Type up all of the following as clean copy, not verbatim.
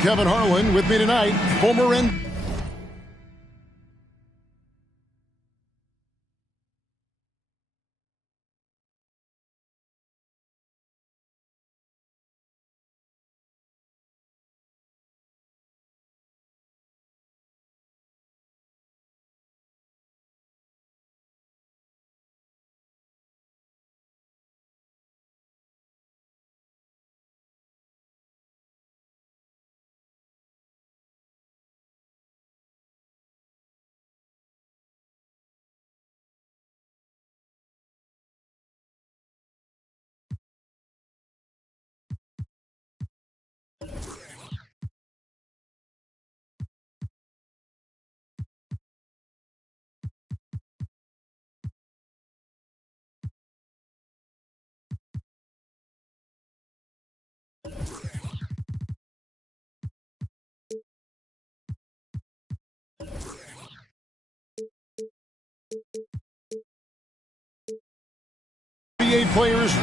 Kevin Harlan. With me tonight, former NBA players.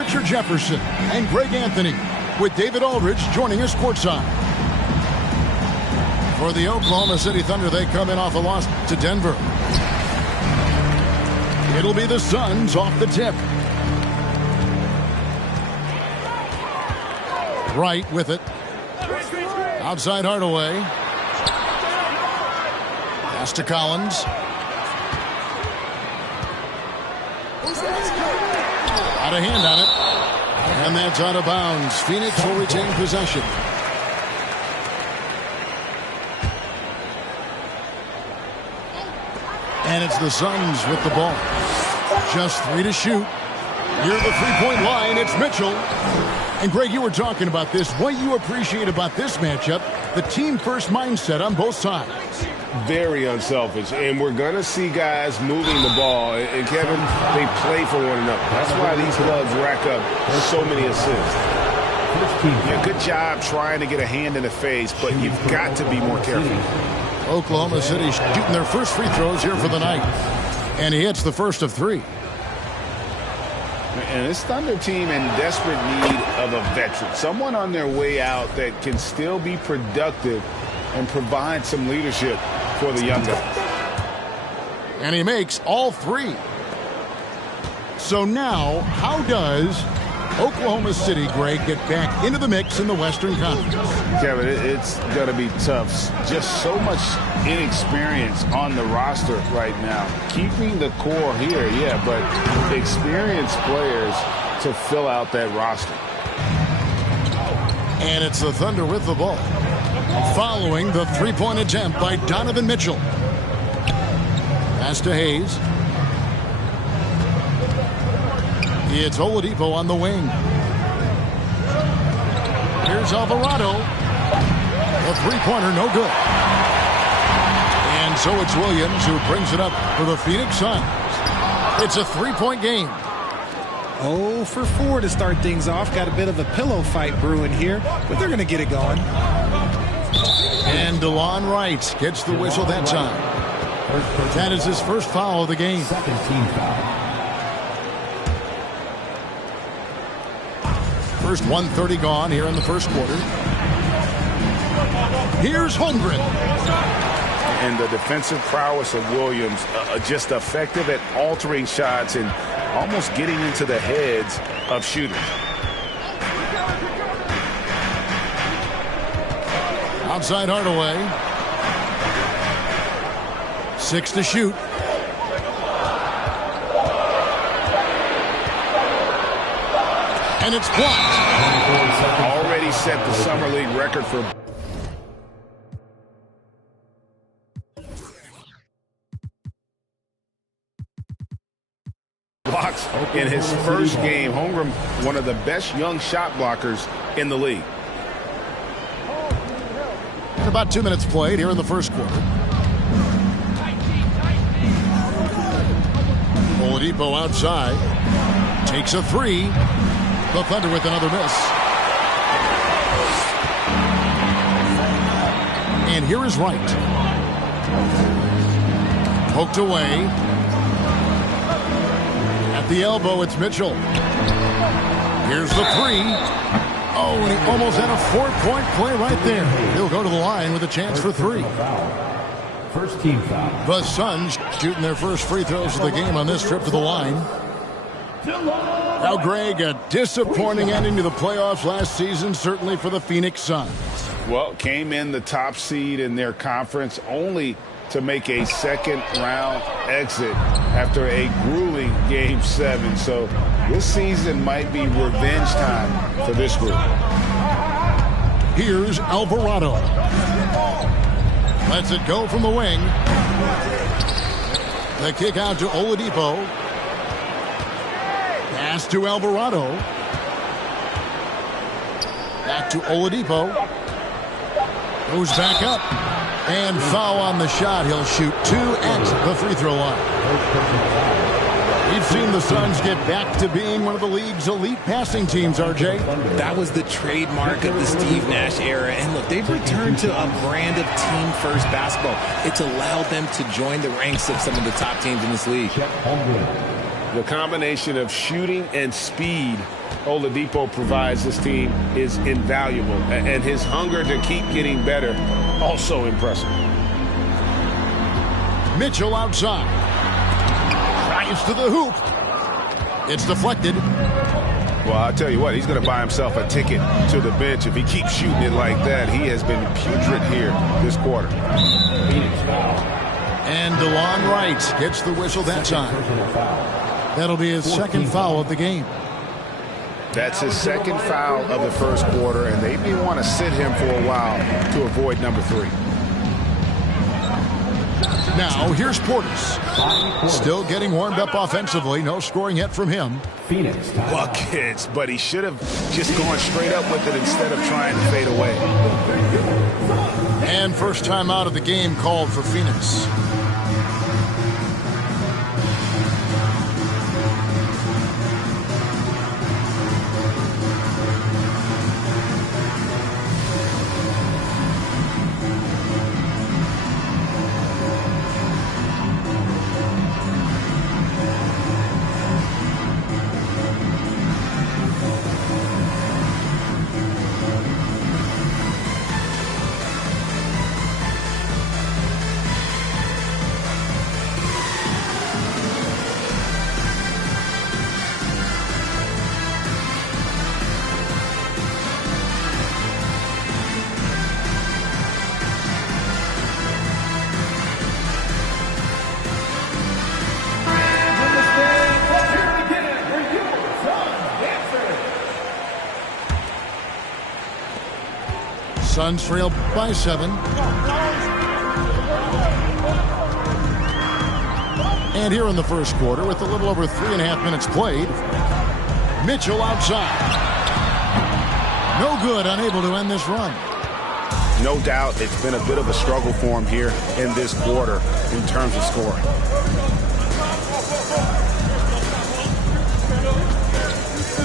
Richard Jefferson and Greg Anthony, with David Aldridge joining us courtside. For the Oklahoma City Thunder, they come in off a loss to Denver. It'll be the Suns off the tip. Wright with it. Outside Hardaway. Pass to Collins. Out of hand on it. And that's out of bounds. Phoenix will retain possession. And it's the Suns with the ball. Just 3 to shoot. Near the three-point line, it's Mitchell. And Greg, you were talking about this. What you appreciate about this matchup, the team-first mindset on both sides. Very unselfish, and we're going to see guys moving the ball. And Kevin, they play for one another. That's why these clubs rack up so many assists. Yeah, good job trying to get a hand in the face, but you've got to be more careful. Oklahoma City shooting their first free throws here for the night. And he hits the first of 3. And this Thunder team in desperate need of a veteran. Someone on their way out that can still be productive and provide some leadership for the young guys. And he makes all 3. So now, how does Oklahoma City, Greg, get back into the mix in the Western Conference? Kevin, it's going to be tough. Just so much inexperience on the roster right now. Keeping the core here, yeah, but experienced players to fill out that roster. And it's the Thunder with the ball. Following the three-point attempt by Donovan Mitchell. Pass to Hayes. It's Oladipo on the wing. Here's Alvarado. The three-pointer, no good. And so it's Williams who brings it up for the Phoenix Suns. It's a three-point game. 0 for 4 to start things off. Got a bit of a pillow fight brewing here, but they're going to get it going. And DeLon Wright gets the whistle that time. That is his first foul of the game. Second team foul. First 1:30 gone here in the first quarter. Here's Holmgren. And the defensive prowess of Williams, just effective at altering shots and almost getting into the heads of shooters. Outside Hardaway. 6 to shoot. And it's blocked. Already He set the Summer League record for blocks in his first game. Holmgren, one of the best young shot blockers in the league. About 2 minutes played here in the first quarter. Oladipo outside. Takes a three. The Thunder with another miss. And here is Wright. Poked away. At the elbow, it's Mitchell. Here's the three. Oh, and he almost had a 4-point play right there. He'll go to the line with a chance for three. First team foul. The Suns shooting their first free throws of the game on this trip to the line. Now, Greg, a disappointing ending to the playoffs last season, certainly for the Phoenix Suns. Well, came in the top seed in their conference only to make a second-round exit after a grueling Game 7. So this season might be revenge time for this group. Here's Alvarado. Lets it go from the wing. The kick out to Oladipo. Pass to Alvarado. Back to Oladipo. Goes back up. And foul on the shot. He'll shoot 2 at the free throw line. We've seen the Suns get back to being one of the league's elite passing teams, RJ. That was the trademark of the Steve Nash era. And look, they've returned to a brand of team-first basketball. It's allowed them to join the ranks of some of the top teams in this league. The combination of shooting and speed Oladipo provides this team is invaluable. And his hunger to keep getting better, also impressive. Mitchell outside. Drives to the hoop. It's deflected. Well, I'll tell you what, he's going to buy himself a ticket to the bench if he keeps shooting it like that. He has been putrid here this quarter. And DeLon Wright gets the whistle that time. That'll be his second foul of the game. That's his second foul of the first quarter, and they may want to sit him for a while to avoid number 3. Now, here's Portis. Still getting warmed up offensively. No scoring yet from him. Phoenix. Buckets, but he should have just gone straight up with it instead of trying to fade away. And first time out of the game called for Phoenix. Suns trail by 7. And here in the first quarter, with a little over 3.5 minutes played, Mitchell outside. No good, unable to end this run. No doubt it's been a bit of a struggle for him here in this quarter in terms of scoring.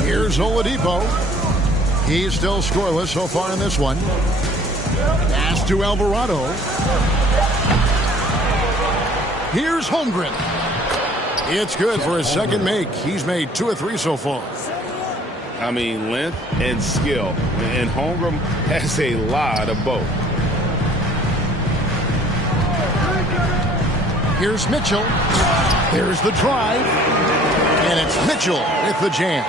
Here's Oladipo. He's still scoreless so far in this one. Pass to Alvarado. Here's Holmgren. It's good for his second make. He's made 2 of 3 so far. I mean, length and skill. And Holmgren has a lot of both. Here's Mitchell. There's the drive. And it's Mitchell with the jam.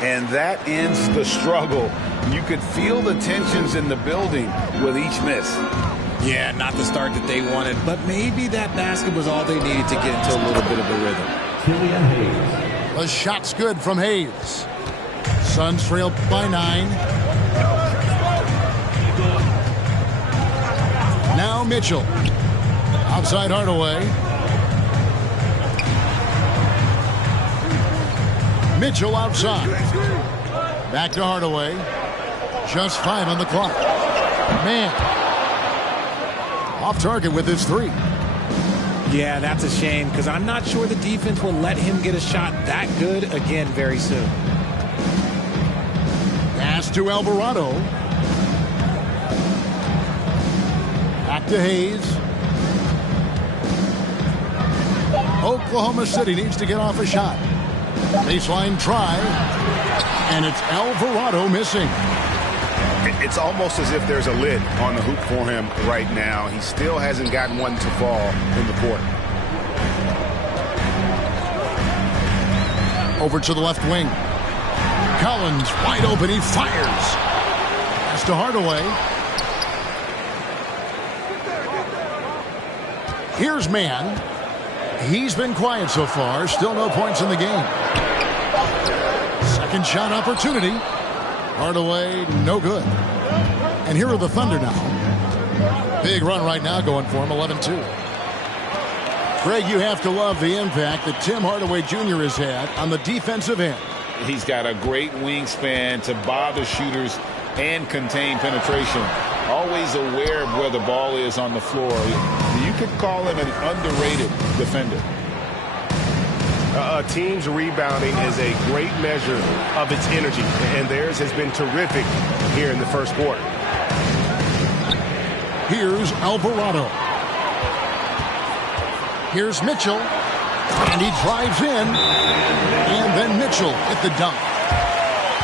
And that ends the struggle. You could feel the tensions in the building with each miss. Yeah, not the start that they wanted, but maybe that basket was all they needed to get into a little bit of a rhythm. The shot's good from Hayes. Suns trail by 9. Now Mitchell. Outside Hardaway. Mitchell outside. Back to Hardaway. Just 5 on the clock. Man. Off target with his 3. Yeah, that's a shame because I'm not sure the defense will let him get a shot that good again very soon. Pass to Alvarado. Back to Hayes. Oklahoma City needs to get off a shot. Baseline try. And it's Alvarado missing. It's almost as if there's a lid on the hoop for him right now. He still hasn't gotten one to fall in the court. Over to the left wing. Collins wide open. He fires. Pass to Hardaway. Here's Mann. He's been quiet so far. Still no points in the game. Second shot opportunity. Hardaway, no good. And here are the Thunder now. Big run right now going for him, 11-2. Greg, you have to love the impact that Tim Hardaway Jr. has had on the defensive end. He's got a great wingspan to bother shooters and contain penetration. Always aware of where the ball is on the floor. You could call him an underrated defender. A team's rebounding is a great measure of its energy, and theirs has been terrific here in the first quarter. Here's Alvarado. Here's Mitchell, and he drives in, and then Mitchell at the dunk.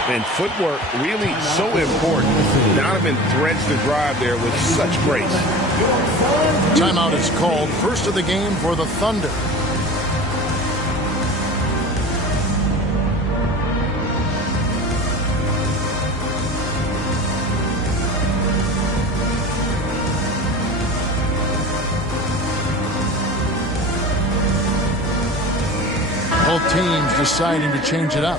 And footwork really so important. Donovan threads the drive there with such grace. Timeout is called. First of the game for the Thunder. Both teams deciding to change it up.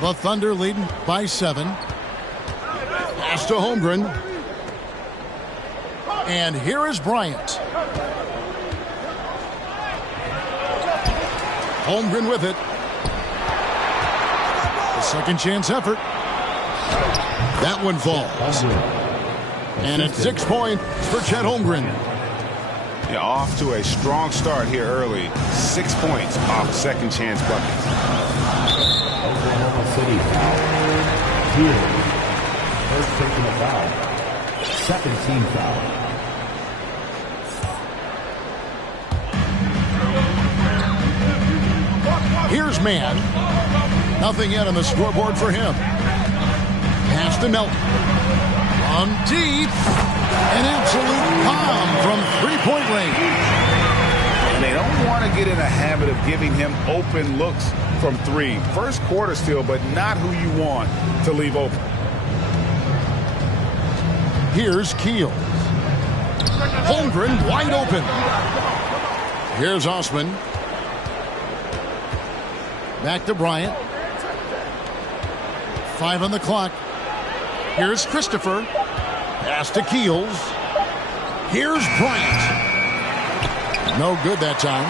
The Thunder leading by 7. Pass to Holmgren. And here is Bryant. Holmgren with it. A second chance effort. That one falls. And it's 6 points for Chet Holmgren. Yeah, off to a strong start here early. 6 points off second chance buckets. Oklahoma City foul. Here. First taking a foul. Second team foul. Here's Mann. Nothing yet on the scoreboard for him. Pass to Melton. On deep. An absolute bomb from three-point range. And they don't want to get in a habit of giving him open looks from 3. First quarter still, but not who you want to leave open. Here's Keel. Holmgren wide open. Here's Osman. Back to Bryant. 5 on the clock. Here's Christopher. Pass to Keels. Here's Bryant. No good that time.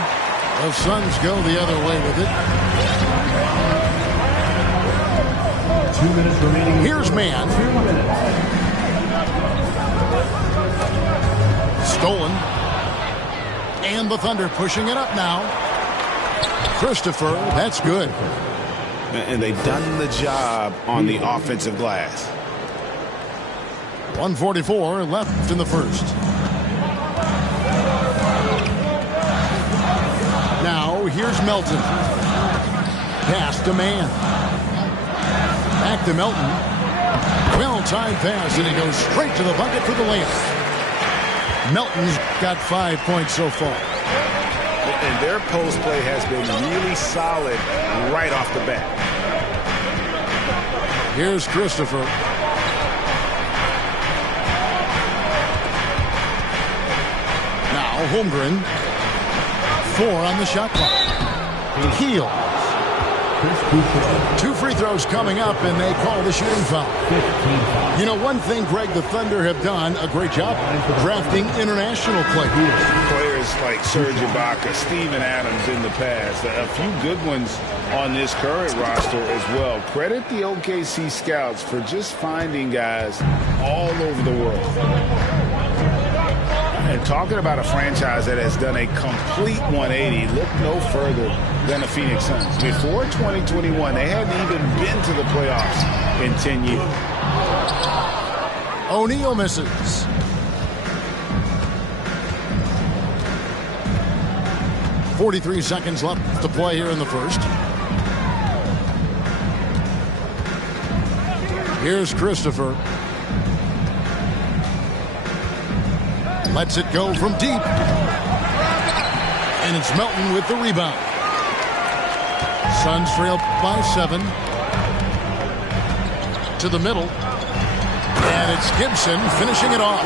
The Suns go the other way with it. 2 minutes remaining. Here's Mann. 2 minutes. Stolen. And the Thunder pushing it up now. Christopher, that's good. And they've done the job on the offensive glass. 1:44 left in the first. Now here's Melton. Pass to Mann. Back to Melton. Well-timed pass, and he goes straight to the bucket for the layup. Melton's got 5 points so far. And their post play has been really solid right off the bat. Here's Christopher. Now Holmgren. 4 on the shot clock. Heal. 2 free throws coming up, and they call the shooting foul. You know, one thing, Greg, the Thunder have done a great job drafting international players. Players like Serge Ibaka, Steven Adams in the past, a few good ones on this current roster as well. Credit the OKC scouts for just finding guys all over the world. And talking about a franchise that has done a complete 180, look no further than the Phoenix Suns. Before 2021, they hadn't even been to the playoffs in 10 years. O'Neal misses. .43 seconds left to play here in the first. Here's Christopher. Lets it go from deep. And it's Melton with the rebound. Suns trail by 7. To the middle. And it's Gibson finishing it off.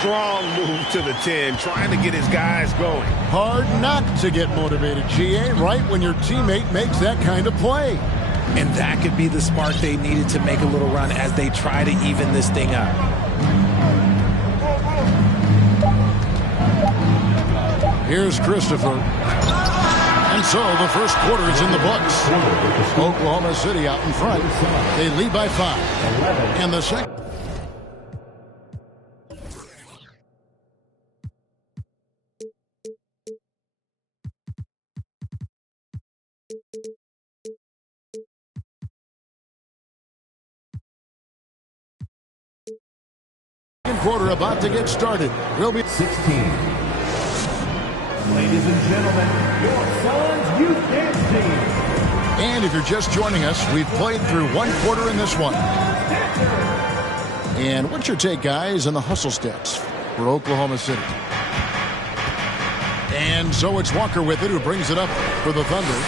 Strong move to the 10, trying to get his guys going. Hard not to get motivated, GA, right when your teammate makes that kind of play. And that could be the spark they needed to make a little run as they try to even this thing up. Here's Christopher. And so the first quarter is in the books. Oklahoma City out in front. They lead by 5. And the second. Quarter about to get started. Will be 16. Ladies and gentlemen, your Suns Youth Dance Team. And if you're just joining us, we've played through 1 quarter in this one. And what's your take, guys, on the hustle stats for Oklahoma City? And so it's Walker with it, who brings it up for the Thunder.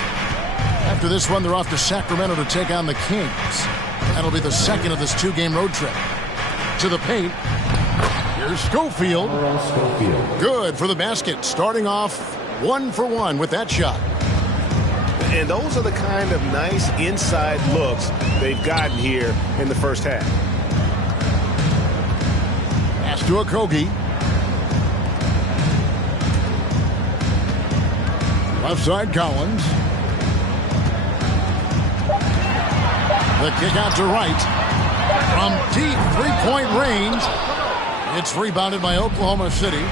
After this one, they're off to Sacramento to take on the Kings. That'll be the second of this 2-game road trip. To the paint. Here's Schofield. Good for the basket. Starting off 1 for 1 with that shot. And those are the kind of nice inside looks they've gotten here in the first half. Pass to Okogie. Left side, Collins. The kick out to right. From deep three-point range. It's rebounded by Oklahoma City.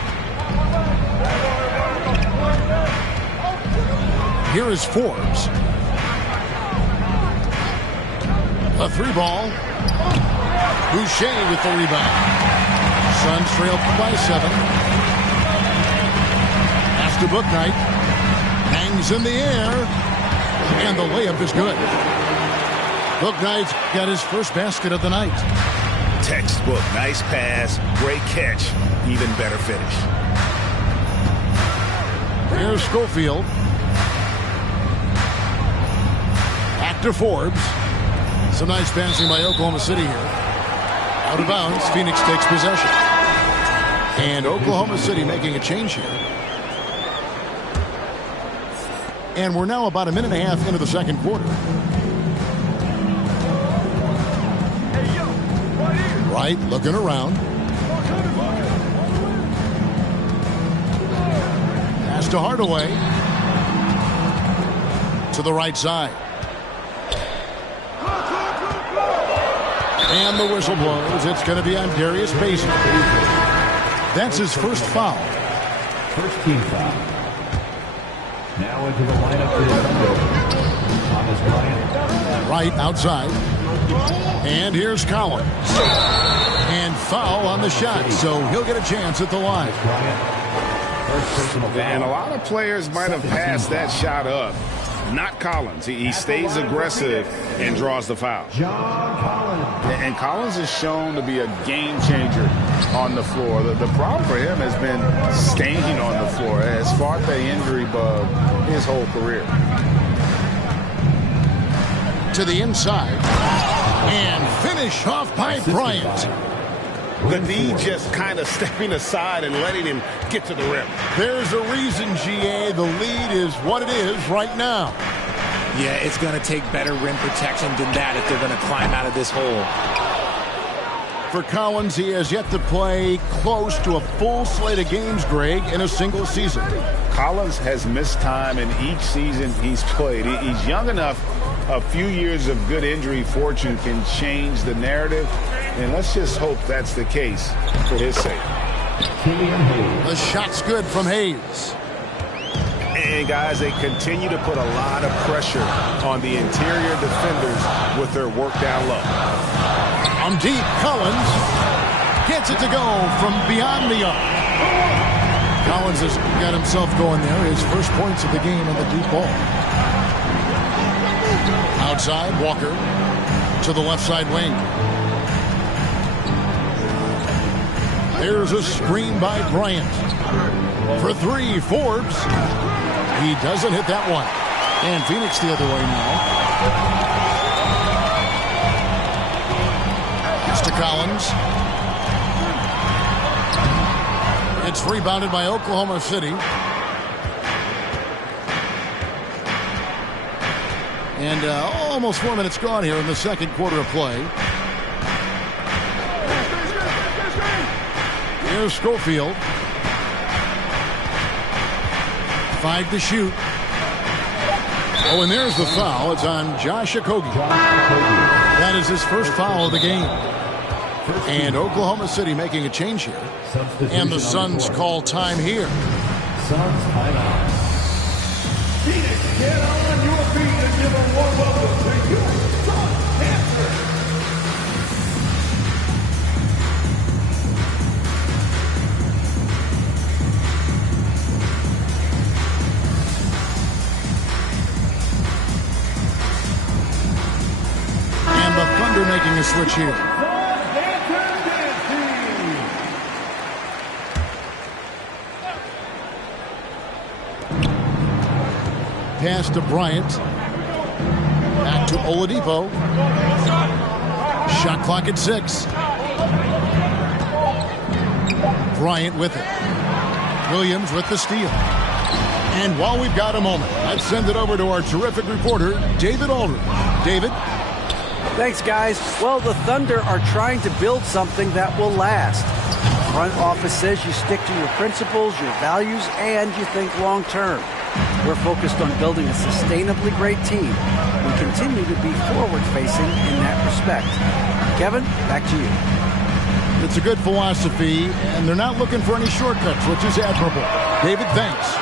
Here is Forbes. A 3-ball. Boucher with the rebound. Suns trail by 7. Pass to Bouknight. Hangs in the air. And the layup is good. Bouknight got his first basket of the night. Textbook, nice pass, great catch, even better finish. Here's Schofield. Back to Forbes. Some nice passing by Oklahoma City here. Out of bounds, Phoenix takes possession. And Oklahoma City making a change here. And we're now about a minute and a half into the second quarter. Right, looking around. Pass to Hardaway. To the right side. And the whistle blows. It's going to be on Darius Bazley. That's his first foul. First team foul. Now into the lineup for the Thunder. Thomas Bryant. Right outside. And here's Collins. And foul on the shot, so he'll get a chance at the line. And a lot of players might have passed that shot up. Not Collins. He stays aggressive and draws the foul. John Collins. And Collins is shown to be a game changer on the floor. The problem for him has been staying on the floor. Has fought the injury bug his whole career. To the inside. And finish off by Bryant. the knee just kind of stepping aside and letting him get to the rim. There's a reason, GA. The lead is what it is right now. Yeah, it's going to take better rim protection than that if they're going to climb out of this hole. For Collins, he has yet to play close to a full slate of games, Greg, in a single season. Collins has missed time in each season he's played. He's young enough. A few years of good injury fortune can change the narrative, and let's just hope that's the case for his sake. The shot's good from Hayes. And, guys, they continue to put a lot of pressure on the interior defenders with their work down low. From deep, Collins gets it to go from beyond the arc. Collins has got himself going there. His first points of the game on the deep ball. Outside, Walker to the left side wing. There's a screen by Bryant. For three, Forbes. He doesn't hit that one. And Phoenix the other way now. To Collins. It's rebounded by Oklahoma City. And almost 4 minutes gone here in the second quarter of play. Here's Schofield. 5 to shoot. Oh, and there's the foul. It's on Josh Okogie. That is his first foul of the game. And Oklahoma City making a change here. And the Suns call time here. Suns timeout. Phoenix, get on your feet and give a warm welcome to your Suns Panther. And the Thunder making a switch here. Pass to Bryant. Back to Oladipo. Shot clock at 6. Bryant with it. Williams with the steal. And while we've got a moment, let's send it over to our terrific reporter, David Aldridge. David? Thanks, guys. Well, the Thunder are trying to build something that will last. The front office says you stick to your principles, your values, and you think long term. We're focused on building a sustainably great team. We continue to be forward-facing in that respect. Kevin, back to you. It's a good philosophy, and they're not looking for any shortcuts, which is admirable. David, thanks.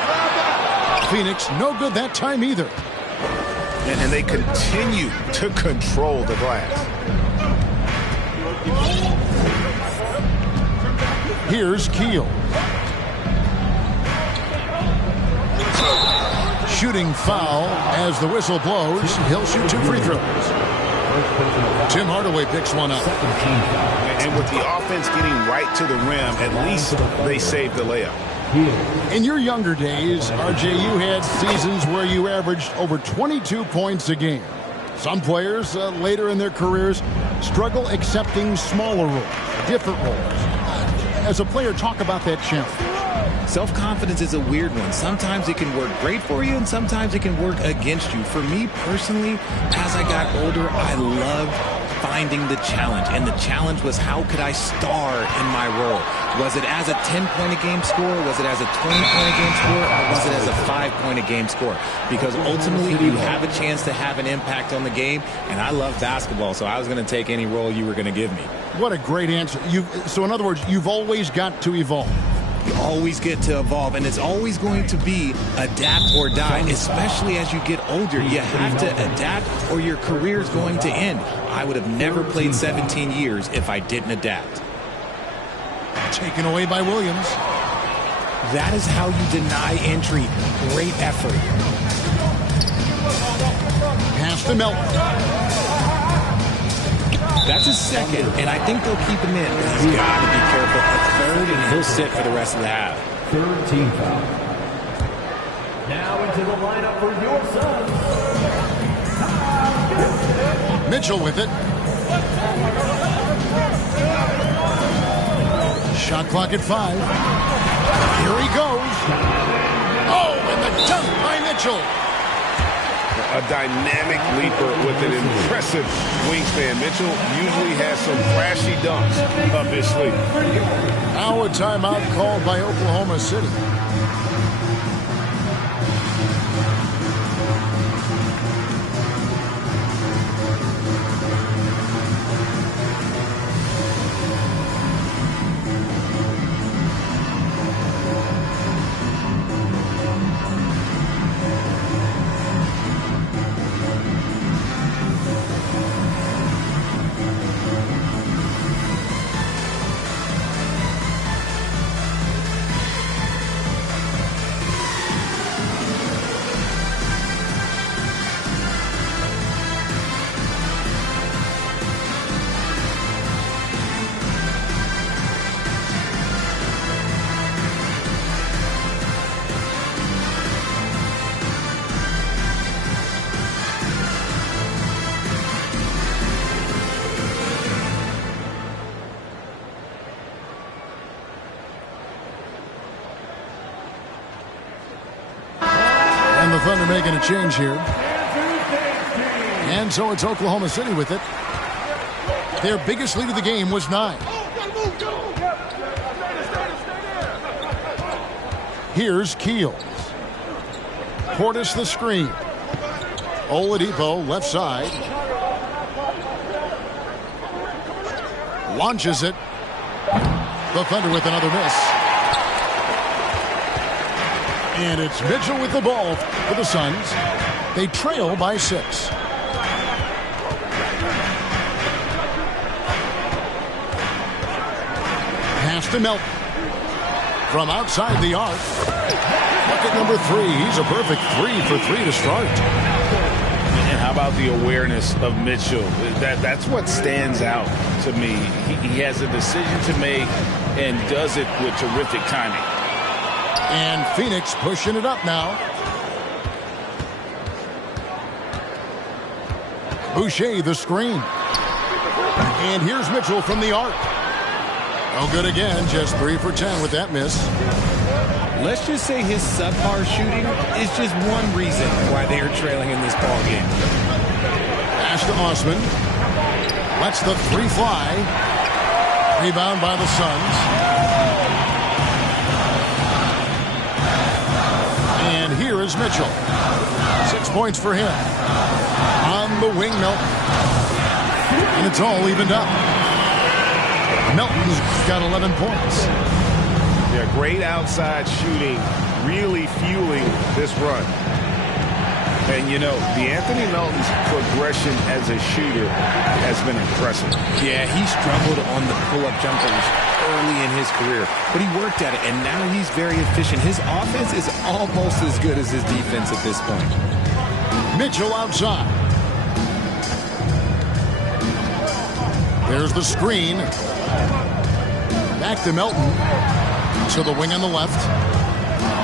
Phoenix, no good that time either. And they continue to control the glass. Here's Keel. Shooting foul as the whistle blows. He'll shoot 2 free throws. Tim Hardaway picks one up. And with the offense getting right to the rim, at least they saved the layup. In your younger days, RJ, you had seasons where you averaged over 22 points a game. Some players later in their careers struggle accepting smaller roles, different roles. As a player, talk about that challenge. Self-confidence is a weird one. Sometimes it can work great for you, and sometimes it can work against you. For me personally, as I got older, I loved finding the challenge. And the challenge was, how could I star in my role? Was it as a 10-point-a-game score? Was it as a 20-point-a-game score? Or was it as a 5-point-a-game score? Because ultimately, you have a chance to have an impact on the game. And I love basketball, so I was going to take any role you were going to give me. What a great answer. So in other words, you've always got to evolve. You always get to evolve, and it's always going to be adapt or die, especially as you get older. You have to adapt or your career is going to end. I would have never played 17 years if I didn't adapt. Taken away by Williams. That is how you deny entry. Great effort. Pass to Melton. That's his second, and I think they'll keep him in. He's got to be careful. A third, and he'll sit for the rest of the half. Third team foul. Now into the lineup for your Suns. Mitchell with it. Shot clock at 5. Here he goes. Oh, and the dunk by Mitchell. A dynamic leaper with an impressive wingspan. Mitchell usually has some flashy dunks up his sleeve. Now a timeout called by Oklahoma City. The Thunder making a change here. And so it's Oklahoma City with it. Their biggest lead of the game was 9. Here's Keels. Portis the screen. Oladipo left side. Launches it. The Thunder with another miss. And it's Mitchell with the ball for the Suns. They trail by 6. Pass to Melton. From outside the arc. Bucket number 3. He's a perfect 3 for 3 to start. And how about the awareness of Mitchell? That's what stands out to me. He has a decision to make and does it with terrific timing. And Phoenix pushing it up now. Boucher the screen. And here's Mitchell from the arc. No good again. Just 3 for 10 with that miss. Let's just say his subpar shooting is just one reason why they are trailing in this ball game. Pass to Osman. Lets the 3 fly. Rebound by the Suns. And here is Mitchell. 6 points for him. On the wing, Melton. And it's all evened up. Melton's got 11 points. Yeah, great outside shooting, really fueling this run. And, you know, Anthony Melton's progression as a shooter has been impressive. Yeah, he struggled on the pull-up jumpers early in his career, but he worked at it, and now he's very efficient. His offense is almost as good as his defense at this point. Mitchell outside. There's the screen. Back to Melton. To the wing on the left.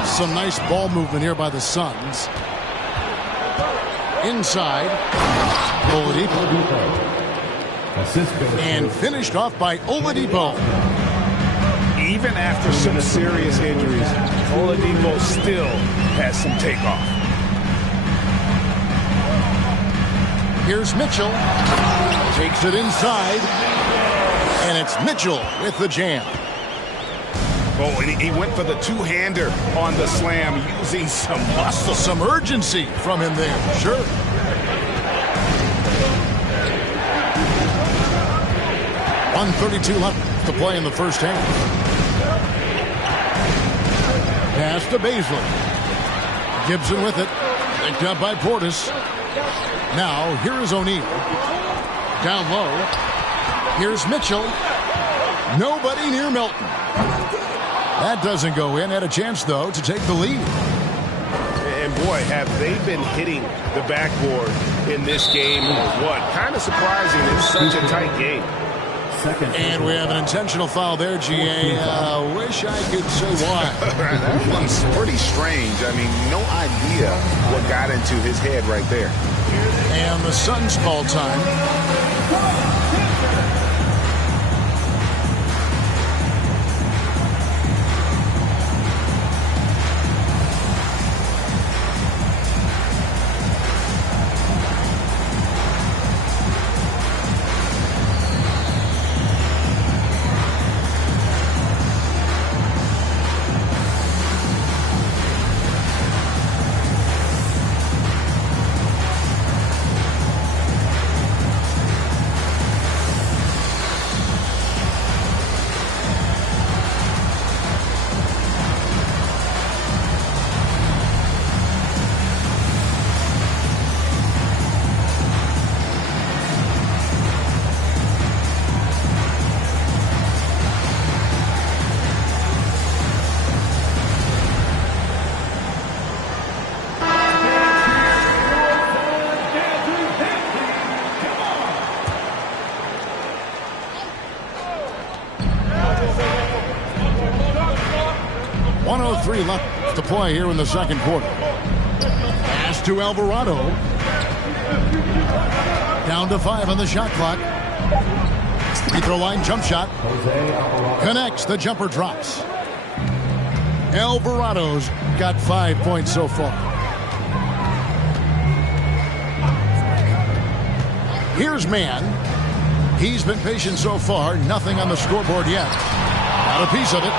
Some nice ball movement here by the Suns. Inside. Oladipo. And finished off by Oladipo. Even after some serious injuries, Oladipo still has some takeoff. Here's Mitchell. Takes it inside. And it's Mitchell with the jam. Oh, and he went for the two-hander on the slam, using some muscle. Some urgency from him there, sure. .132 left to play in the first half. Pass to Baisley. Gibson with it. Picked up by Portis. Now, here is O'Neal. Down low. Here's Mitchell. Nobody near Melton. That doesn't go in. Had a chance, though, to take the lead. And, boy, have they been hitting the backboard in this game or what? Kind of surprising. It's such a tight game. And we have an intentional foul there, GA. Wish I could say why. That one's pretty strange. I mean, no idea what got into his head right there. And the Suns call time. 2:03 left to play here in the second quarter. Pass to Alvarado. Down to 5 on the shot clock. Free throw line jump shot. Connects. The jumper drops. Alvarado's got 5 points so far. Here's Mann. He's been patient so far. Nothing on the scoreboard yet. Got a piece of it.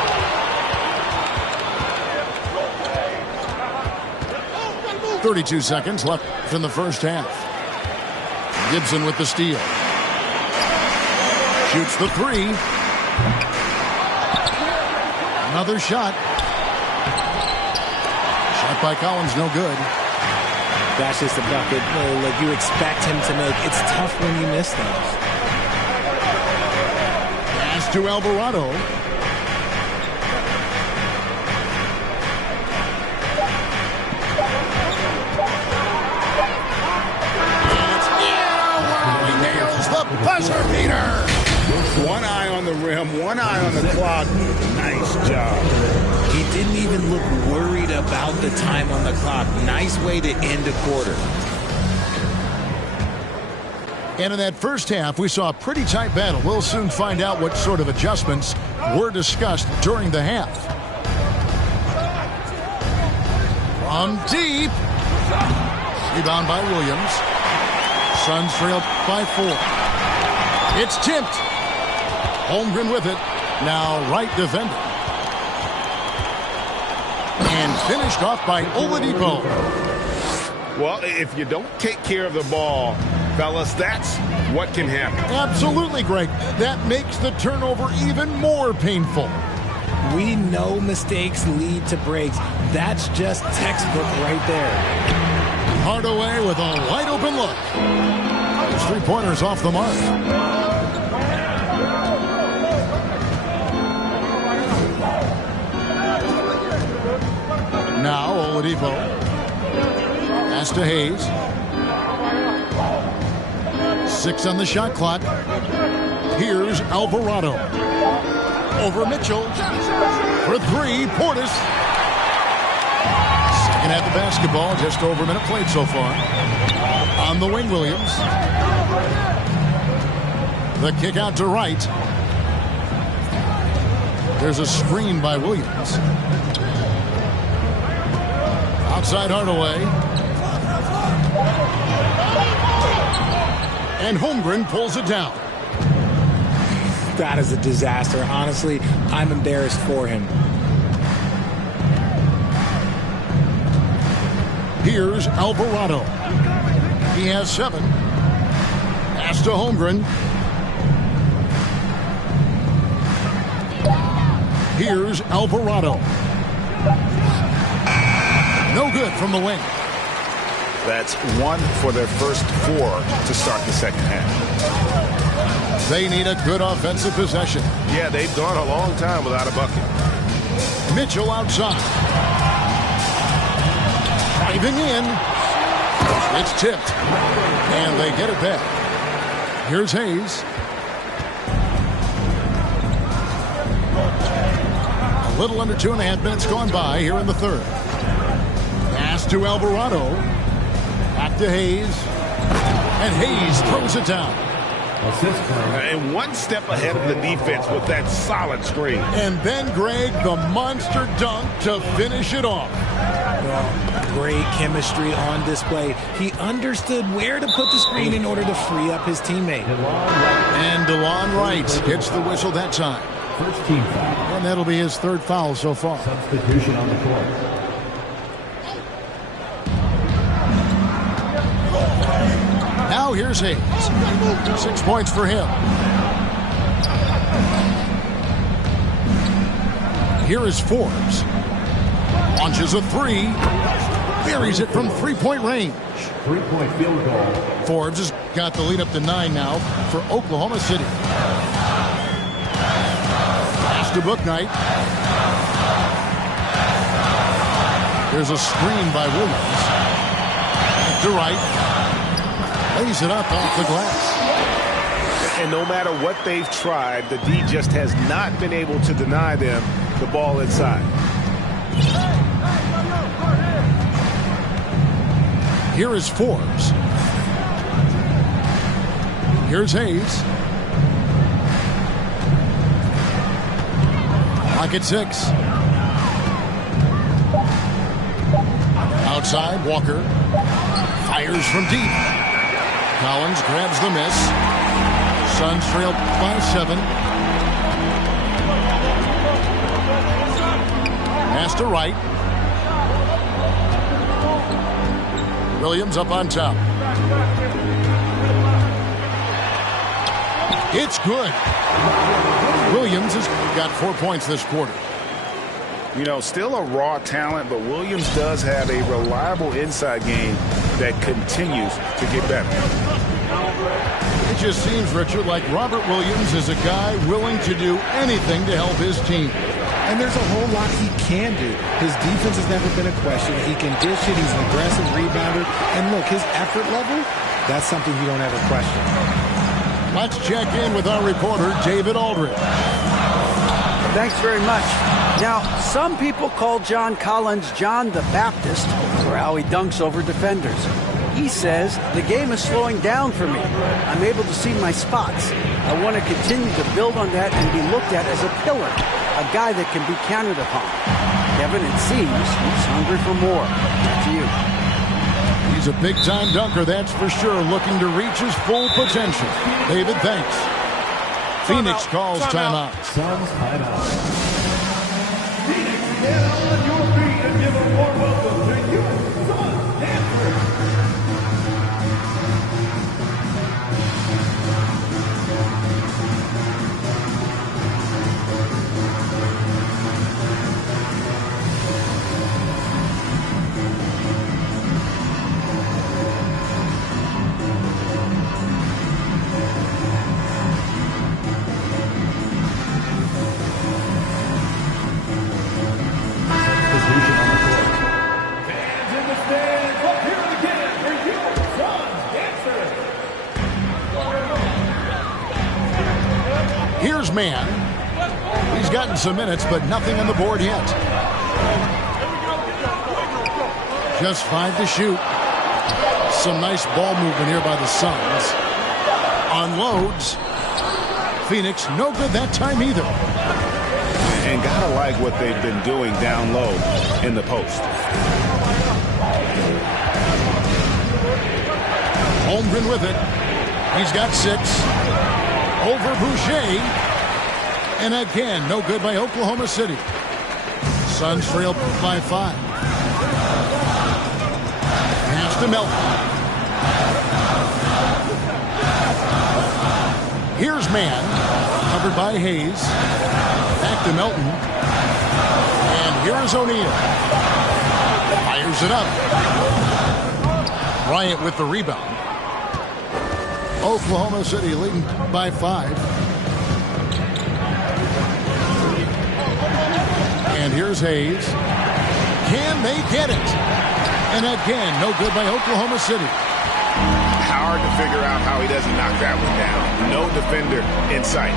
.32 seconds left in the first half. Gibson with the steal. Shoots the three. Another shot. Shot by Collins, no good. That's just a bucket like you expect him to make. It's tough when you miss those. Pass to Alvarado. Buzzer beater. One eye on the rim, one eye on the clock. Nice job. He didn't even look worried about the time on the clock. Nice way to end a quarter. And in that first half, we saw a pretty tight battle. We'll soon find out what sort of adjustments were discussed during the half. From deep. Rebound by Williams. Suns trailed by 4. It's tipped. Holmgren with it. Now right defender. And finished off by Oladipo. Well, if you don't take care of the ball, fellas, that's what can happen. Absolutely, Greg. That makes the turnover even more painful. We know mistakes lead to breaks. That's just textbook right there. Hardaway with a wide open look. His three-pointers off the mark. Now Oladipo. Pass to Hayes. 6 on the shot clock. Here's Alvarado. Over Mitchell. For 3, Portis. Second half of basketball, just over a minute played so far. On the wing, Williams. The kick out to right. There's a screen by Williams. Outside Hardaway. And Holmgren pulls it down. That is a disaster. Honestly, I'm embarrassed for him. Here's Alvarado. He has 7. Pass to Holmgren. Here's Alvarado. No good from the wing. That's 1 for their first 4 to start the second half. They need a good offensive possession. Yeah, they've gone a long time without a bucket. Mitchell outside. Driving in. It's tipped. And they get it back. Here's Hayes. A little under 2.5 minutes gone by here in the third. Pass to Alvarado. Back to Hayes. And Hayes throws it down. And one step ahead of the defense with that solid screen. And then, Greg, the monster dunk to finish it off. Well, great chemistry on display. He understood where to put the screen in order to free up his teammate. And DeLon Wright gets the whistle that time. First team foul. And that'll be his 3rd foul so far. Substitution on the court. Now here's Hayes. 6 points for him. Here is Forbes. Launches a 3. Buries it from 3-point range. 3-point field goal. Forbes has got the lead up to 9 now for Oklahoma City. Pass to Bouknight. There's a screen by Williams. To right. Lays it up off the glass. And no matter what they've tried, the D just has not been able to deny them the ball inside. Here is Forbes. Here's Hayes. Pocket 6. Outside, Walker. Fires from deep. Collins grabs the miss. Suns trail by 7. Pass to right. Williams up on top. It's good. Williams has got 4 points this quarter. You know, still a raw talent, but Williams does have a reliable inside game that continues to get better. It just seems, Richard, like Robert Williams is a guy willing to do anything to help his team. And there's a whole lot he can do. His defense has never been a question. He can dish it. He's an aggressive rebounder. And look, his effort level, that's something you don't ever question. Let's check in with our reporter, David Aldridge. Thanks very much. Now, some people call John Collins John the Baptist for how he dunks over defenders. He says, the game is slowing down for me. I'm able to see my spots. I want to continue to build on that and be looked at as a pillar, a guy that can be counted upon. Kevin, it seems he's hungry for more. Back to you. He's a big-time dunker, that's for sure, looking to reach his full potential. David, thanks. Phoenix calls timeout. Suns timeout. Phoenix, get on your feet and give a warm welcome to your son, Denver. Here's Man. He's gotten some minutes, but nothing on the board yet. Just 5 to shoot. Some nice ball movement here by the Suns. Unloads. Phoenix, no good that time either. And gotta like what they've been doing down low in the post. Holmgren with it. He's got 6. Over Boucher. And again, no good by Oklahoma City. Suns trail by 5. Pass to Melton. Here's Man. Covered by Hayes. Back to Melton. And here is O'Neal. Fires it up. Bryant with the rebound. Oklahoma City leading by 5. And here's Hayes. Can they get it? And again, no good by Oklahoma City. Hard to figure out how he doesn't knock that one down. No defender in sight.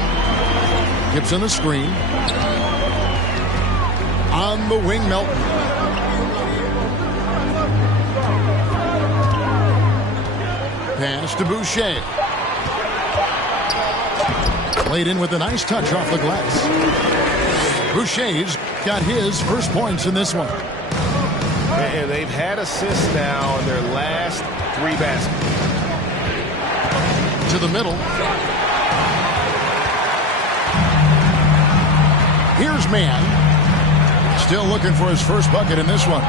Gibson the screen. On the wing, Melton. Pass to Boucher. Played in with a nice touch off the glass. Boucher's got his first points in this one. And they've had assists now in their last 3 baskets. To the middle. Here's Man. Still looking for his first bucket in this one.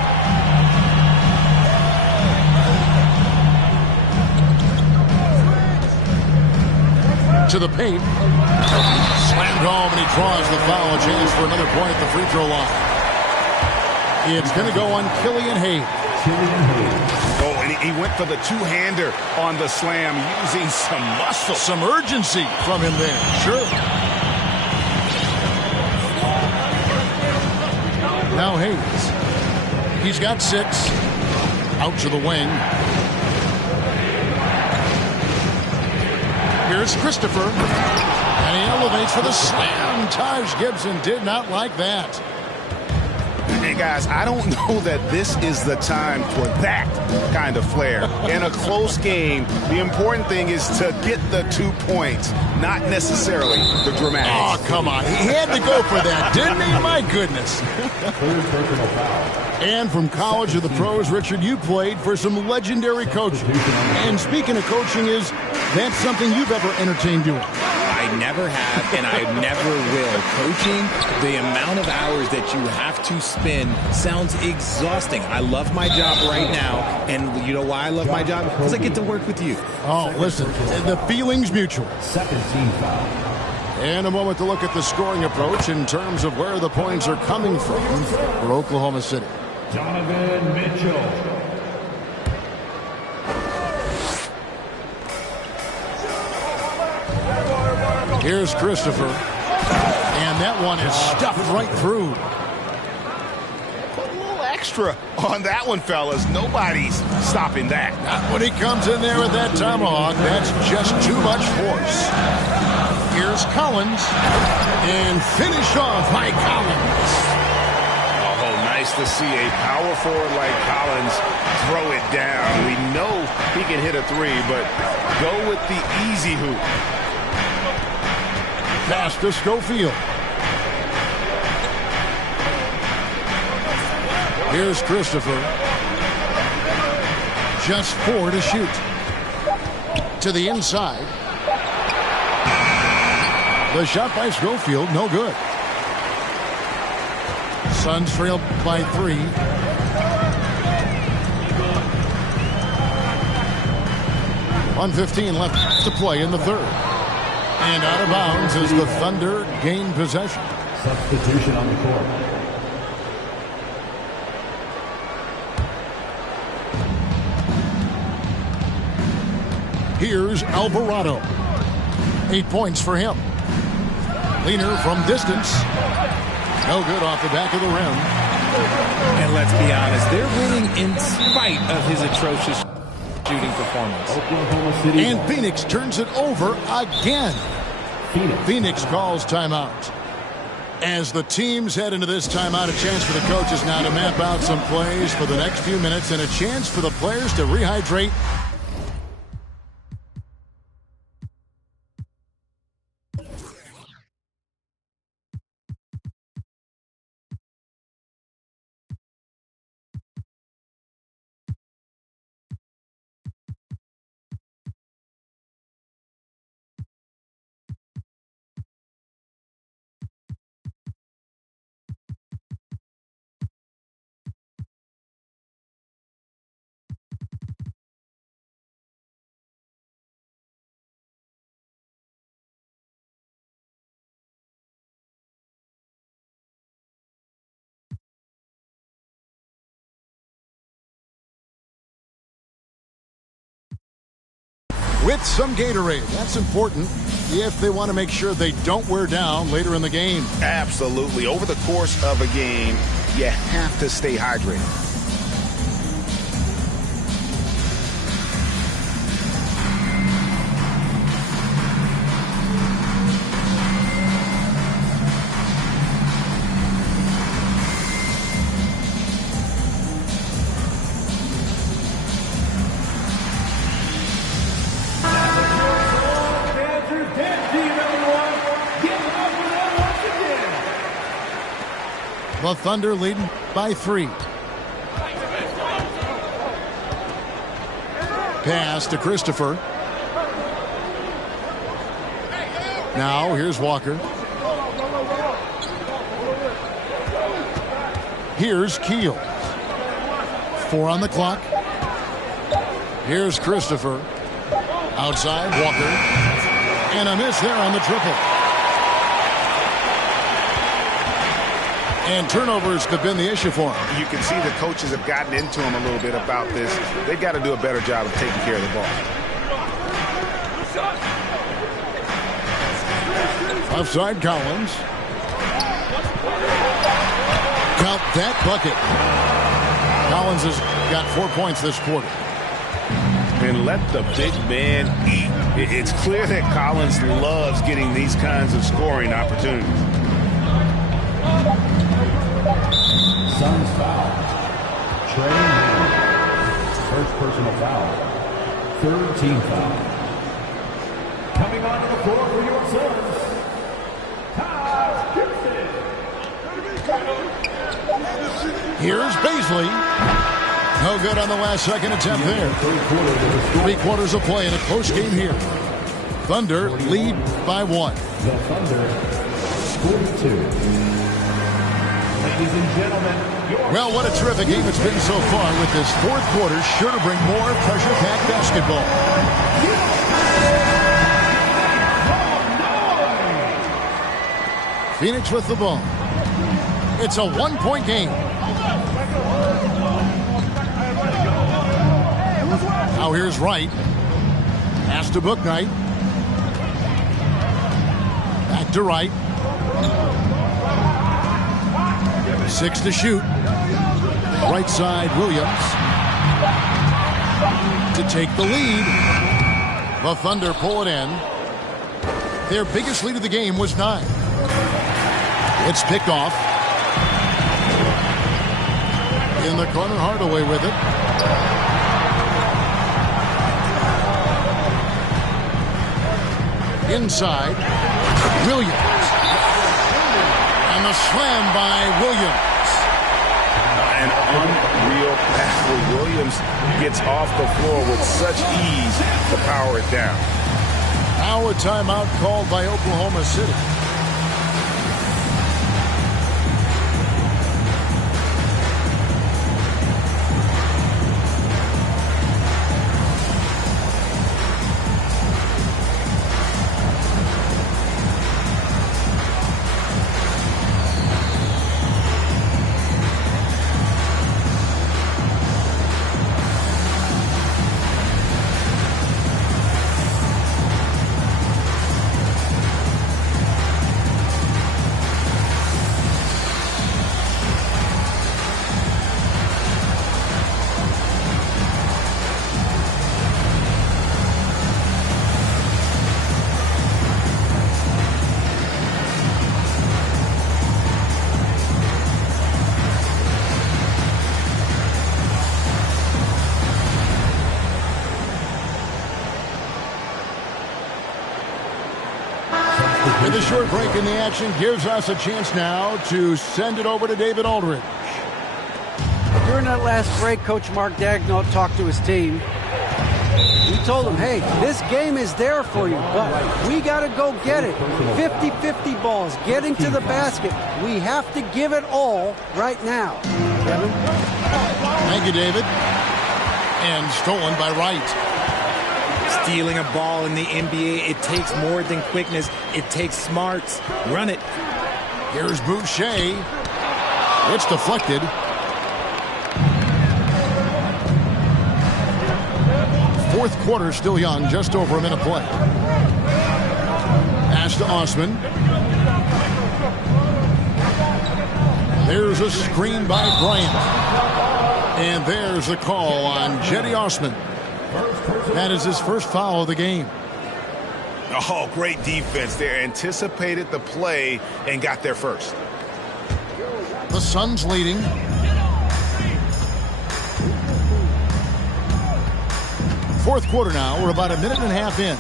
To the paint. Slammed home, and he draws the foul. A chance for another point at the free throw line. It's going to go on Killian Hayes. Oh, and he went for the two-hander on the slam, using some muscle. Some urgency from him there. Sure. Now Hayes. He's got 6. Out to the wing. Here's Christopher. And he elevates for the slam. Taj Gibson did not like that. Hey, guys, I don't know that this is the time for that kind of flair. In a close game, the important thing is to get the 2 points, not necessarily the dramatics. Oh, come on. He had to go for that, didn't he? My goodness. And from college to the pros, Richard, you played for some legendary coaches. And speaking of coaching, is that something you've ever entertained doing? I never have, and I never will. Coaching, the amount of hours that you have to spend sounds exhausting. I love my job right now, and you know why I love my job? Because I get to work with you. Oh, listen, the feeling's mutual. Second team foul. And a moment to look at the scoring approach in terms of where the points are coming from for Oklahoma City. Donovan Mitchell. Here's Christopher. And that one is stuffed right through. Put a little extra on that one, fellas. Nobody's stopping that. Not when he comes in there with that tomahawk. That's just too much force. Here's Collins. And finished off by Collins. Oh, nice to see a power forward like Collins throw it down. We know he can hit a three, but go with the easy hoop. Pass to Schofield. Here's Christopher. Just 4 to shoot. To the inside. The shot by Schofield, no good. Suns trail by 3. .115 left to play in the third. And out of bounds as the Thunder gain possession. Substitution on the court. Here's Alvarado. 8 points for him. Leaner from distance. No good off the back of the rim. And let's be honest, they're winning in spite of his atrocious shooting performance. Oklahoma City. And Phoenix turns it over again. Phoenix calls timeout. As the teams head into this timeout, a chance for the coaches now to map out some plays for the next few minutes and a chance for the players to rehydrate. With some Gatorade. That's important if they want to make sure they don't wear down later in the game. Absolutely. Over the course of a game, you have to stay hydrated. The Thunder leading by 3. Pass to Christopher. Now here's Walker. Here's Keel. 4 on the clock. Here's Christopher. Outside, Walker. And a miss there on the triple. And turnovers have been the issue for him. You can see the coaches have gotten into him a little bit about this. They've got to do a better job of taking care of the ball. Offside Collins. Count that bucket. Collins has got 4 points this quarter. And let the big man eat. It's clear that Collins loves getting these kinds of scoring opportunities. Suns foul. Trey, first personal foul. Third team foul. Coming onto the floor for your Suns, Here's Beasley. No good on the last second attempt there. 3/4 of play in a close game here. Thunder lead by 1. The Thunder scored 2. Ladies and gentlemen, Well, what a terrific game it's been so far, with this fourth quarter sure to bring more pressure-packed basketball. Phoenix with the ball. It's a 1-point game. Now here's Wright. Pass to Bouknight. Back to Wright. 6 to shoot. Right side, Williams. To take the lead. The Thunder pull it in. Their biggest lead of the game was 9. It's picked off. In the corner, Hardaway with it. Inside, Williams. And the slam by Williams. An unreal pass where Williams gets off the floor with such ease to power it down. Now a timeout called by Oklahoma City. The short break in the action gives us a chance now to send it over to David Aldridge. During that last break, Coach Mark Daigneault talked to his team. He told them, hey, this game is there for you, but we got to go get it. 50-50 balls, getting to the basket. We have to give it all right now. Kevin? Thank you, David. And stolen by Wright. Stealing a ball in the NBA, it takes more than quickness. It takes smarts. Run it. Here's Boucher. It's deflected. Fourth quarter still young, just over a minute play. Pass to Osman. There's a screen by Bryant. And there's a call on Cedi Osman. That is his first foul of the game. Oh, great defense there. Anticipated the play and got there first. The Suns leading. Fourth quarter now. We're about a minute and a half in.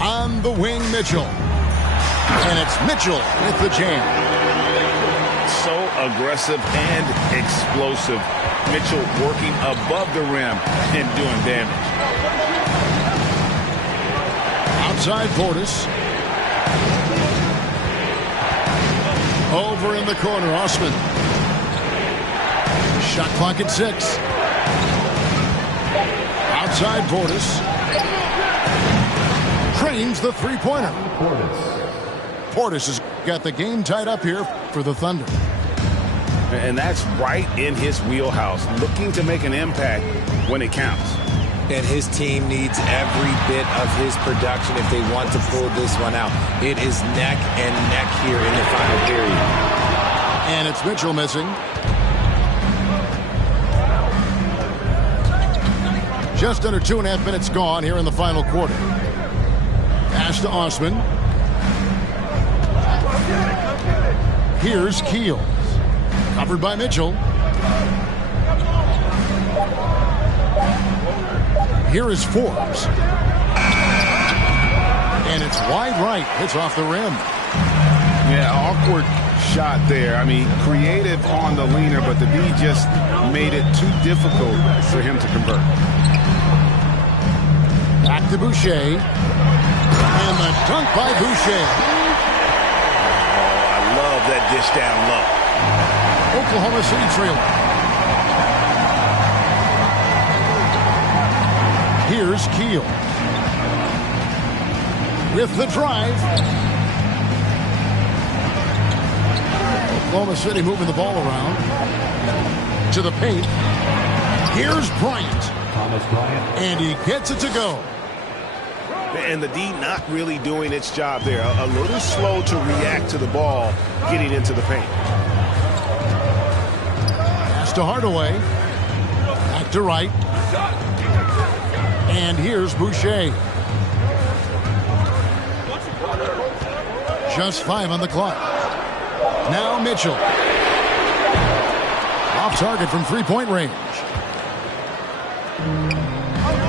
On the wing, Mitchell. And it's Mitchell with the jam. So aggressive and explosive. Mitchell working above the rim and doing damage. Outside Portis. Over in the corner, Osman. Shot clock at 6. Outside Portis. Trains the three-pointer. Portis has got the game tied up here for the Thunder. And that's right in his wheelhouse, looking to make an impact when it counts. And his team needs every bit of his production if they want to pull this one out. It is neck and neck here in the final period. And it's Mitchell missing. Just under 2.5 minutes gone here in the final quarter. Pass to Osman. Here's Keels. Covered by Mitchell. Here is Forbes. And it's wide right. It's off the rim. Yeah, awkward shot there. I mean, creative on the leaner, but the D just made it too difficult for him to convert. Back to Boucher. And the dunk by Boucher. Oh, I love that dish down low. Oklahoma City trailing. Here's Keel. With the drive. Oklahoma City moving the ball around. To the paint. Here's Bryant. Thomas Bryant. And he gets it to go. And the D not really doing its job there. A little slow to react to the ball getting into the paint. Pass to Hardaway. Back to Wright. And here's Boucher. Just 5 on the clock. Now Mitchell. Off target from three-point range.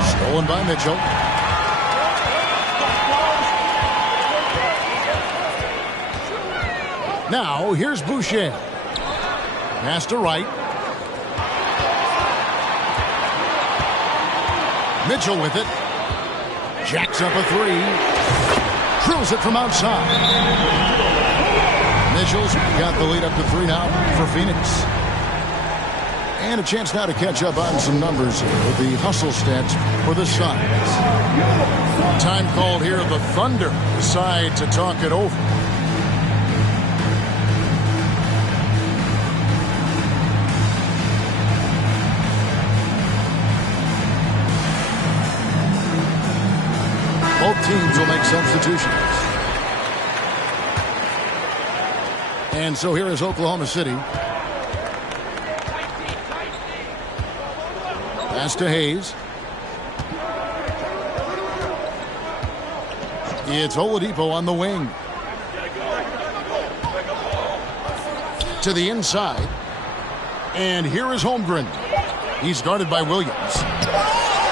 Stolen by Mitchell. Now here's Boucher. Pass to Wright. Mitchell with it. Jacks up a three. Drills it from outside. Mitchell's got the lead up to 3 now for Phoenix. And a chance now to catch up on some numbers with the hustle stats for the Suns. Time called here. The Thunder decide to talk it over. Both teams will make substitutions. And so here is Oklahoma City. Pass to Hayes. It's Oladipo on the wing. To the inside. And here is Holmgren. He's guarded by Williams.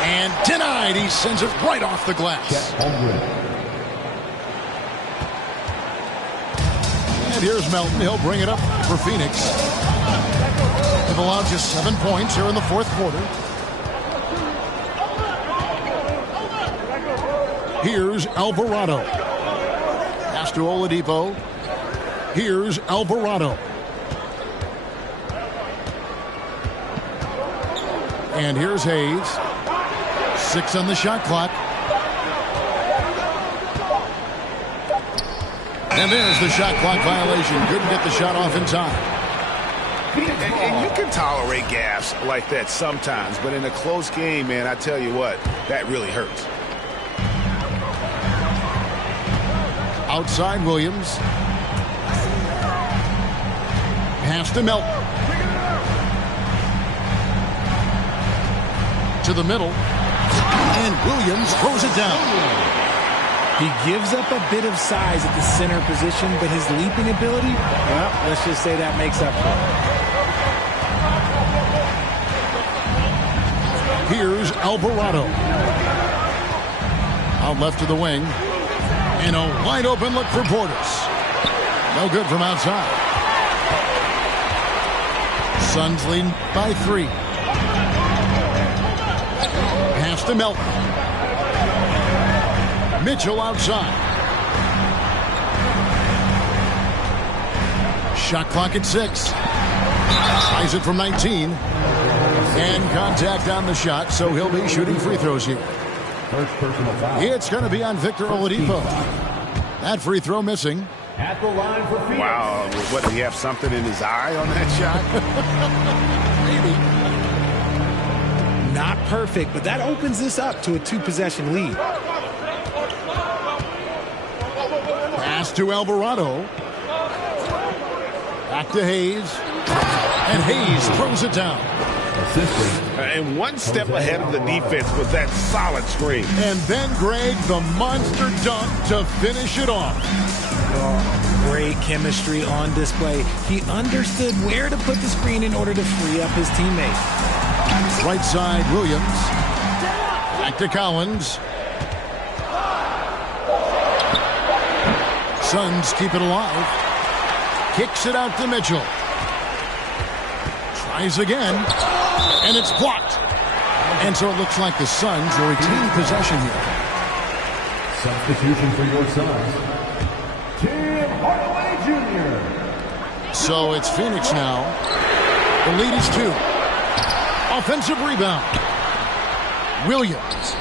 And denied. He sends it right off the glass. And here's Melton. He'll bring it up for Phoenix. They've allowed just 7 points here in the fourth quarter. Here's Alvarado. Pass to Oladipo. Here's Alvarado. And here's Hayes. 6 on the shot clock. And there's the shot clock violation. Couldn't get the shot off in time. And you can tolerate gaffes like that sometimes, but in a close game, man, I tell you what, that really hurts. Outside Williams. Pass to Melton. To the middle. And Williams throws it down. He gives up a bit of size at the center position, but his leaping ability, well, let's just say that makes up for it. Here's Alvarado. Out left to the wing. And a wide open look for Portis. No good from outside. Suns lead by 3. Pass to Melton. Mitchell outside. Shot clock at 6. Ties it from 19. And contact on the shot, so he'll be shooting free throws here. First personal foul. It's going to be on Victor Oladipo. That free throw missing. At the line for Phoenix. Wow, what, did he have something in his eye on that shot? Maybe. Not perfect, but that opens this up to a 2-possession lead. Pass to Alvarado. Back to Hayes. And Hayes throws it down. And one step ahead of the defense with that solid screen. And then, Greg, the monster dunk to finish it off. Great chemistry on display. He understood where to put the screen in order to free up his teammate. Right side, Williams. Back to Collins. Suns keep it alive. Kicks it out to Mitchell. Tries again. And it's blocked. And so it looks like the Suns will retain possession here. Substitution for your Suns. Tim Hardaway Jr. So it's Phoenix now. The lead is 2. Offensive rebound. Williams.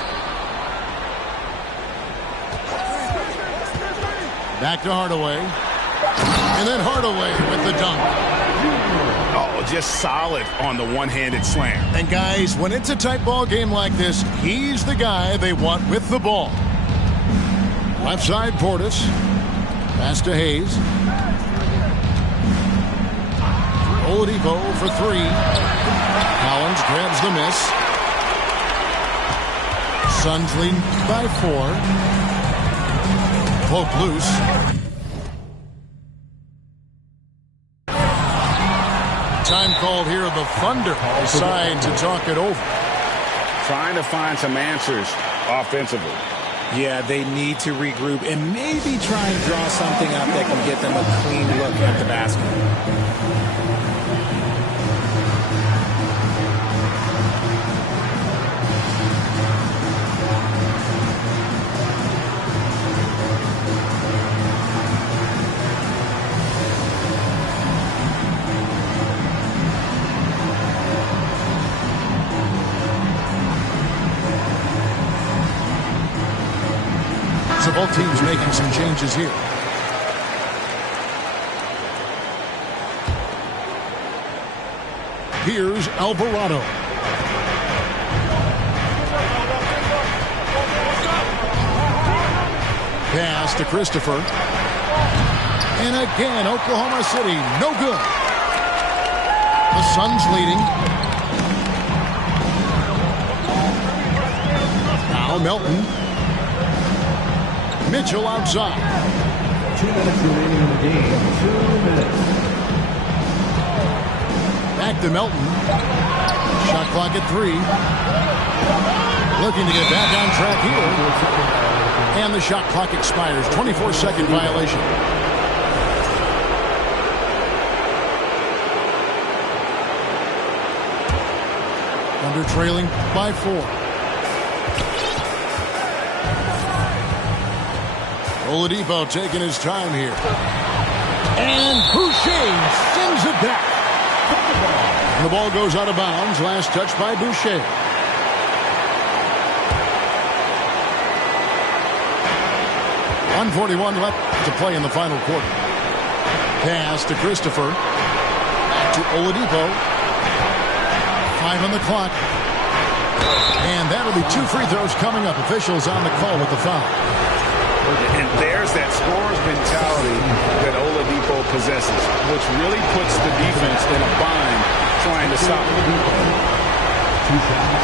Back to Hardaway. And then Hardaway with the dunk. Oh, just solid on the one-handed slam. And guys, when it's a tight ball game like this, he's the guy they want with the ball. Left side, Portis. Pass to Hayes. Oladipo for 3. Collins grabs the miss. Suns lead by 4. Poke loose. Time called here. The Thunder decide to talk it over. Trying to find some answers offensively. Yeah, they need to regroup and maybe try and draw something up that can get them a clean look at the basket. So both teams making some changes here. Here's Alvarado. Pass to Christopher. And again, Oklahoma City, no good. The Suns leading. Now Melton. Mitchell outside. 2 minutes remaining in the game. 2 minutes. Back to Melton. Shot clock at 3. Looking to get back on track here. And the shot clock expires. 24-second violation. Under trailing by 4. Oladipo taking his time here. And Boucher sends it back. And the ball goes out of bounds. Last touch by Boucher. .141 left to play in the final quarter. Pass to Christopher. Back to Oladipo. 5 on the clock. And that'll be 2 free throws coming up. Officials on the call with the foul. And there's that scorer's mentality that Oladipo possesses, which really puts the defense in a bind trying to stop him. 2 shots.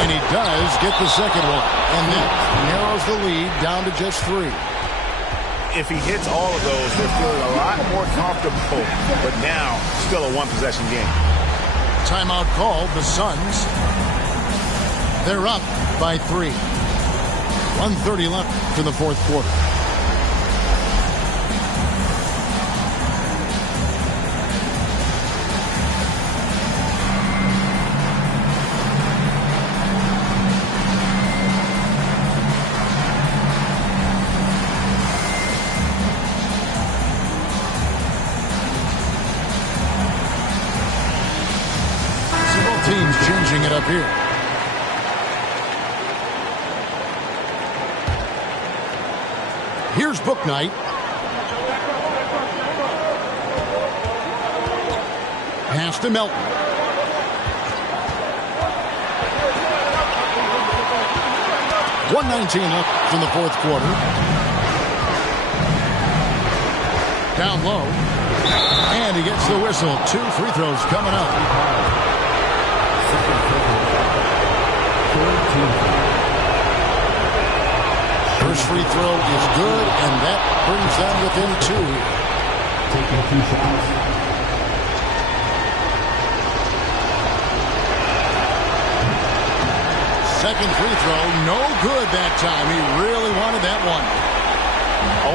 And he does get the second one. And that narrows the lead down to just 3. If he hits all of those, they're feeling a lot more comfortable. But now, still a one-possession game. Timeout called. The Suns. They're up by 3. 1:30 left to the fourth quarter. So both teams changing it up here. Here's Book Night. Pass to Melton. .119 left in the fourth quarter. Down low. And he gets the whistle. 2 free throws coming up. First free throw is good, and that brings them within 2 here. Taking 2 shots. Second free throw, no good that time. He really wanted that one.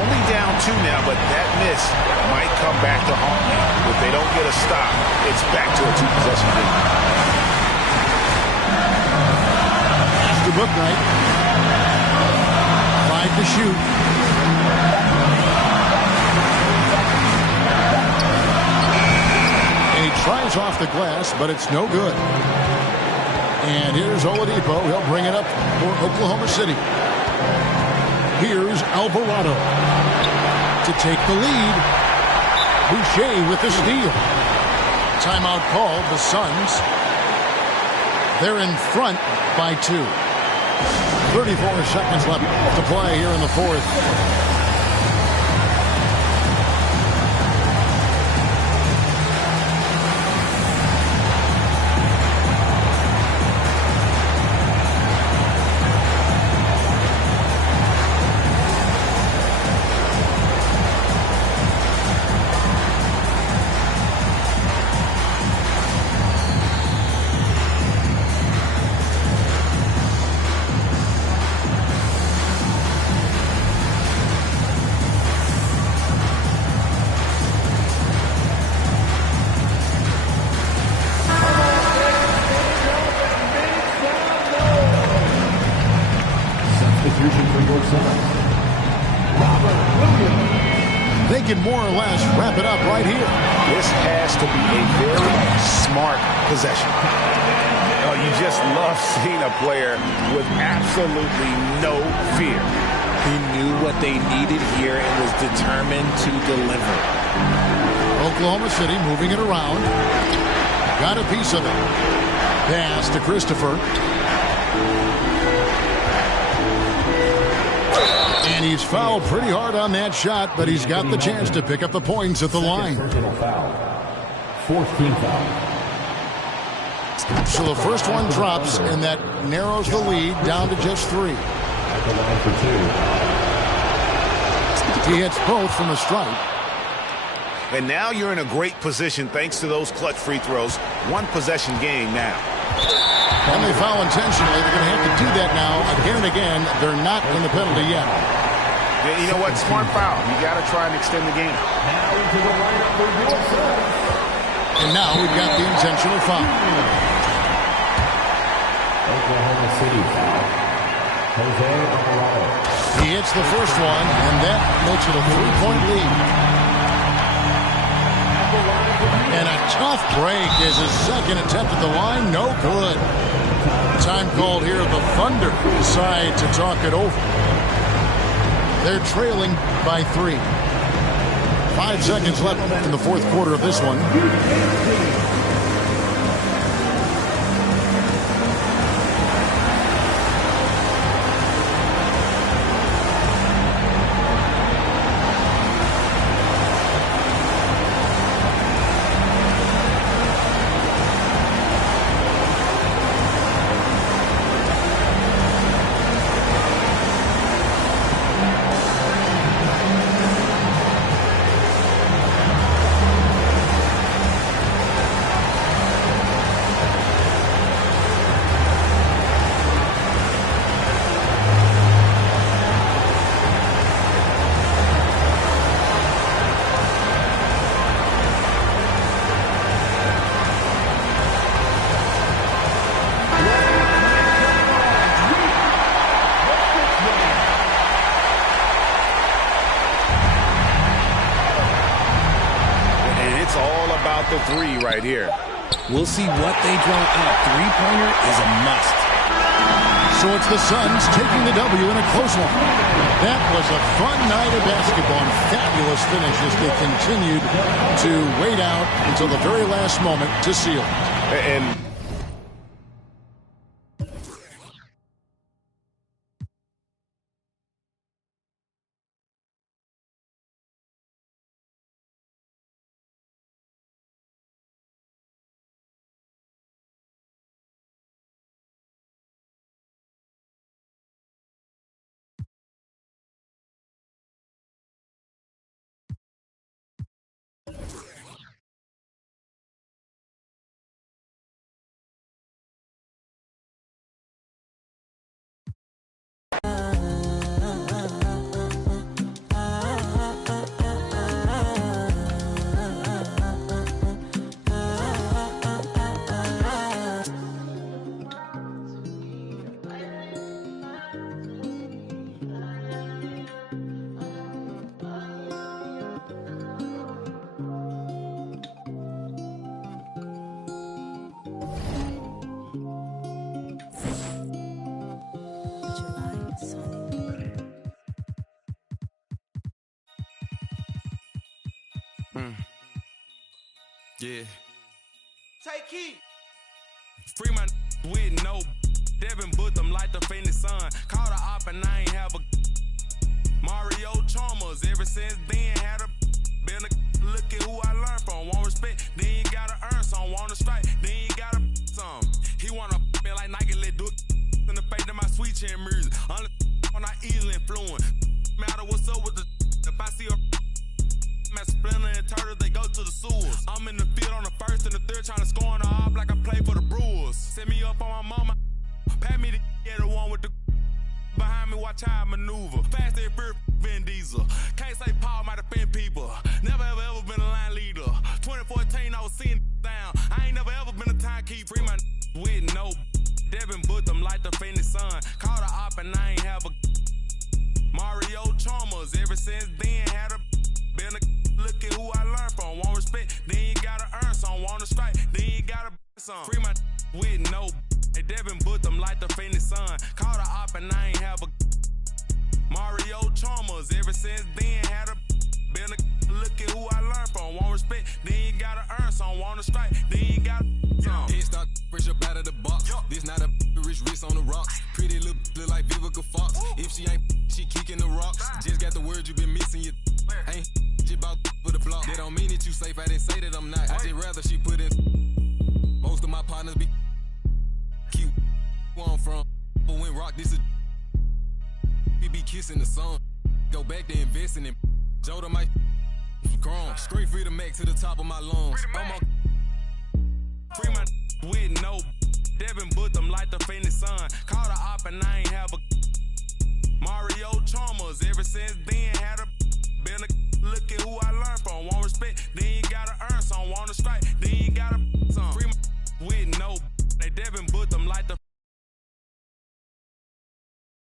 Only down 2 now, but that miss might come back to haunt me. If they don't get a stop, it's back to a 2-possession game. That's the book night. 5 to shoot. And he tries off the glass, but it's no good. And here's Oladipo. He'll bring it up for Oklahoma City. Here's Alvarado to take the lead. Boucher with the steal. Timeout called. The Suns. They're in front by 2. 34 seconds left to play here in the fourth. They can more or less wrap it up right here. This has to be a very smart possession. Oh, you just love seeing a player with absolutely no fear. He knew what they needed here and was determined to deliver. Oklahoma City moving it around. Got a piece of it. Pass to Christopher. And he's fouled pretty hard on that shot, but he's got the chance to pick up the points at the line. Personal foul. 4th team foul. So the first one drops, and that narrows the lead down to just 3. At the line for 2. He hits both from the stripe. And now you're in a great position thanks to those clutch free throws. 1-possession game now. And they foul intentionally. They're going to have to do that now again and again. They're not in the penalty yet. Yeah, you know what? Smart foul. You got to try and extend the game. Now into the lineup for your Suns. And now we've got the intentional foul. Oklahoma City foul. Jose Alvarado. He hits the first one, and that makes it a 3-point lead. And a tough break is his second attempt at the line. No good. Time called here. The Thunder decide to talk it over. They're trailing by 3. 5 seconds left in the fourth quarter of this one. The 3 right here. We'll see what they draw up. 3-pointer is a must. So it's the Suns taking the W in a close one. That was a fun night of basketball and fabulous finish as they continued to wait out until the very last moment to seal it. And Yeah. Take heat. Free my with no Devin booked them like the Phoenix Sun. Called a op and I ain't have a Mario Chalmers. Ever since then had a been a look at who I learned from. Want respect, then you gotta earn some. Want to strike, then you gotta some. He wanna me like Nike, let do it in the face of my sweet chin music. Only when I easily influence. Matter what's up with the if I see a my Splinter and Turtle, they go to the sewers. I'm in the field on the first and the third, trying to score on the op like I play for the Brewers. Set me up on my mama, pat me the one with the behind me, watch how I maneuver. Fast and fear, Vin Diesel. Can't say Paul might offend people. Never ever been a line leader. 2014, I was seeing down. I ain't never ever been a timekeeper. Free my with no Devin booked them like the Phoenix Sun. Called a op and I ain't have a Mario Chalmers. Ever since then had a been a look at who I learned from. Want respect, then you gotta earn some. Want to strike, then you gotta some. Free my with no hey, Devin booked them like the Phoenix Sun. Called a op and I ain't have a Mario Chalmers. Ever since then had a been a look at who I learned from. Want respect, then you gotta earn some. Want to strike, then you gotta some. Head start fresh up out of the box. This not a rich wrist on the rocks. Pretty look like Vivica Fox. If she ain't, she kicking the rocks. Just got the word you been missing. You ain't about for the block. That don't mean that you safe. I didn't say that I'm not. I just rather she put in. Most of my partners be cute. Where I'm from, but when rock this is we be kissing the sun. Go back to investing in Joda might grown. Scream free the Mac to the top of my lungs. I'm on free my with no Devin booked them like the Phoenix Sun. Called a op and I ain't have a Mario Chalmers. Ever since then had a been a look at who I learned from. Want respect, then you gotta earn some. Want to strike, then you gotta